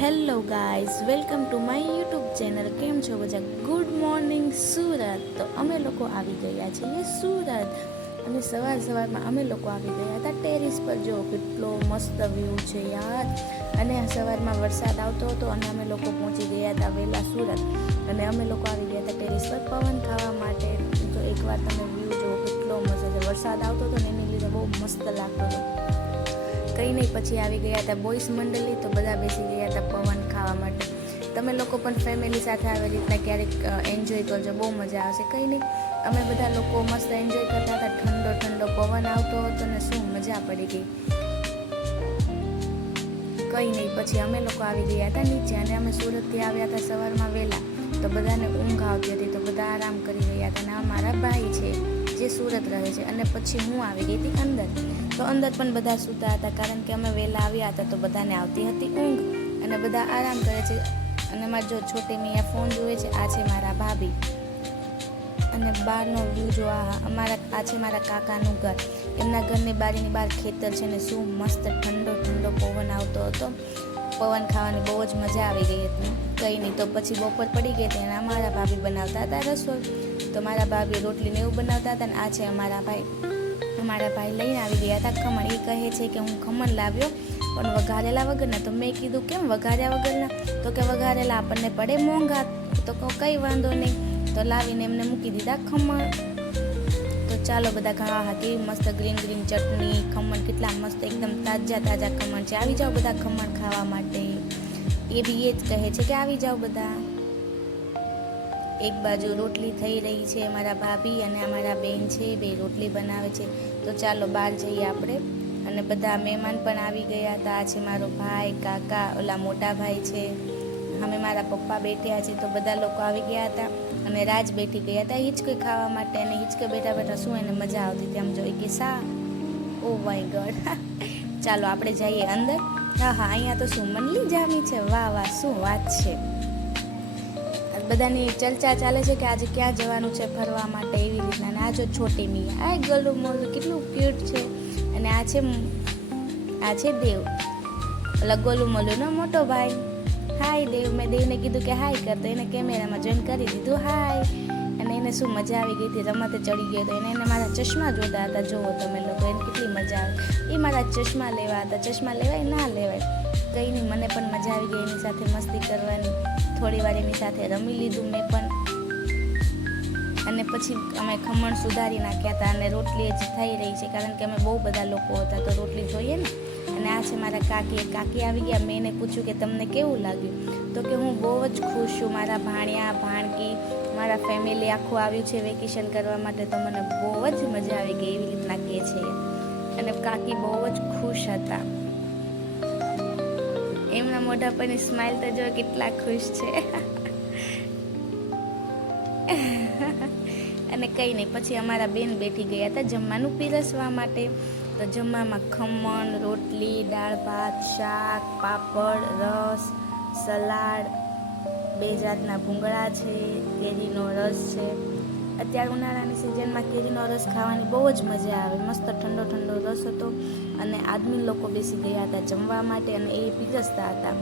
Hello guys, welcome to my YouTube channel. કેમ છો બધા? Good morning Surat. તો અમે લોકો આવી ગયા છીએ સુરત, અને સવારમાં અમે લોકો આવી ગયા હતા ટેરેસ પર. જો કેટલો મસ્ત વ્યૂ છે યાર. અને સવારમાં વરસાદ આવતો હતો અને અમે લોકો પહોંચી ગયા હતા વહેલા સુરત, અને અમે લોકો આવી ગયા હતા ટેરેસ પર પવન ખાવા માટે. તો એકવાર તમે વ્યૂ જુઓ, કેટલો મસ્ત છે. વરસાદ આવતો હતો ને એને લીધે બહુ મસ્ત લાગતો હતો. કંઈ નહીં, પછી આવી ગયા હતા બોಯ್સ મંડળી, તો બધા બેસી ગયા હતા પવન ખાવા માટે. તમે લોકો પણ ફેમિલી સાથે આવી રીતના ક્યારેક એન્જોય કરજો, બહુ મજા આવશે. કંઈ નહીં, અમે બધા લોકો મસ્ત એન્જોય કરતા હતા. ઠંડો ઠંડો પવન આવતો હતો ને શું મજા પડી ગઈ. કંઈ નહીં, પછી અમે લોકો આવી ગયા હતા નીચે, અને અમે સુરતથી આવ્યા હતા સવારમાં વહેલા. તો બધાને ઊંઘ આવતી હતી, તો બધા આરામ કરી રહ્યા હતા. અને આ મારા ભાઈ છે જે સુરત રહે છે, અને પછી હું આવી ગઈ હતી અંદર. તો અંદર પણ બધા સૂતા હતા, કારણ કે અમે વહેલા આવ્યા હતા. તો બધાને આવતી હતી ઊંઘ, અને બધા આરામ કરે છે. અને મારા જો છોટી મિયા ફોન જુએ છે. આ છે મારા ભાભી, અને બહારનો વ્યૂ જો આ છે મારા કાકાનું ઘર. એમના ઘરની બારીની બહાર ખેતર છે, ને શું મસ્ત ઠંડો ઠંડો પવન આવતો હતો. પવન ખાવાની બહુ જ મજા આવી ગઈ હતી. કંઈ નહીં, તો પછી બપોર પડી ગઈ હતી, અને મારા ભાભી બનાવતા હતા રસોઈ. તો મારા ભાભી રોટલીને એવું બનાવતા હતા, ને આ છે અમારા ભાઈ લઈને આવી ગયા હતા ખમણ. એ કહે છે કે હું ખમણ લાવ્યો પણ વઘારેલા વગરના. તો મેં કીધું કેમ વઘાર્યા વગરના? તો કે વઘારેલા આપણને પડે મોંઘા. તો કંઈ વાંધો નહીં, તો લાવીને એમને મૂકી દીધા ખમણ. તો ચાલો બધા હા કેવી મસ્ત ગ્રીન ચટણી, ખમણ કેટલા મસ્ત એકદમ તાજા ખમણ છે. આવી જાઓ બધા ખમણ ખાવા માટે. એ બી એ જ કહે છે કે આવી જાઓ બધા. એક બાજુ રોટલી થઈ રહી છે, મારા ભાભી અને અમારા બેન છે, બે રોટલી બનાવે છે. તો ચાલો બહાર જઈએ આપણે. અને બધા મહેમાન પણ આવી ગયા હતા. આ છે મારો ભાઈ, કાકા, ઓલા મોટા ભાઈ છે, અમે મારા પપ્પા બેઠ્યા છે. તો બધા લોકો આવી ગયા હતા, અને રાજ બેઠી ગયા હતા હિંચકે ખાવા માટે. અને હિંચકે બેઠા શું એને મજા આવતી હતી આમ જોઈ કે ઓ માય ગોડ. ચાલો આપણે જઈએ અંદર. હા, અહીંયા તો શું મંડલી જામી છે. વાહ, શું વાત છે. બધાની ચર્ચા ચાલે છે કે આજે ક્યાં જવાનું છે ફરવા માટે, એવી રીતના. અને આ જો છોટી મિયા, આ ગલું મોલું કેટલું ક્યુટ છે. અને આ છે દેવ, ઓલા ગોલું મોલું નો મોટો ભાઈ. હાય દેવ. મેં દેવને કીધું કે હાય કર, તો એને કેમેરામાં જોઈન કરી દીધું હાય. અને એને શું મજા આવી ગઈ હતી, રમતે ચડી ગયો હતો. એને મારા ચશ્મા જોતા હતા. જુઓ તમે લોકો, એને કેટલી મજા આવે. એ મારા ચશ્મા લેવા હતા. ચશ્મા લેવાય ના લેવાય, કંઈ નહીં, મને પણ મજા આવી ગઈ એની સાથે મસ્તી કરવાની. થોડી વાર એની સાથે રમી લીધું મેં પણ. અને પછી અમે ખમણ સુધારી નાખ્યા હતા, અને રોટલી જ થઈ રહી છે, કારણ કે અમે બહુ બધા લોકો હતા, તો રોટલી જોઈએ ને. અને આ છે મારા કાકી આવી ગયા. મેં એને પૂછ્યું કે તમને કેવું લાગ્યું? તો કે હું બહુ જ ખુશ છું. મારા ભાણિયા, ભાણકી, મારા ફેમિલી આખું આવ્યું છે વેકેશન કરવા માટે, તો મને બહુ જ મજા આવી ગઈ, એવી રીતના કહે છે. અને કાકી બહુ જ ખુશ હતા. એમના મોઢા પરની સ્માઇલ તો જો કેટલા ખુશ છે. અને કંઈ નહીં, પછી અમારા બેન બેઠી ગયા હતા જમવાનું પીરસવા માટે. તો જમવામાં ખમણ, રોટલી, દાળ ભાત, શાક, પાપડ, રસ, સલાડ, 2 જાતના ભૂંગળા છે, કેરીનો રસ છે. અત્યારે ઉનાળાની સિઝનમાં કેરીનો રસ ખાવાની બહુ જ મજા આવે. મસ્ત ઠંડો રસ હતો. અને આદમી લોકો બેસી ગયા હતા જમવા માટે, અને એ પીરસતા હતા.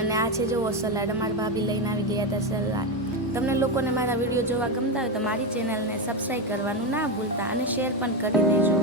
અને આ છે જુઓ સલાડ, અમારા ભાભી લઈને આવી ગયા હતા સલાડ. તમને લોકોને મારા વિડીયો જોવા ગમતા હોય તો મારી ચેનલને સબસ્ક્રાઈબ કરવાનું ના ભૂલતા, અને શેર પણ કરી દેજો.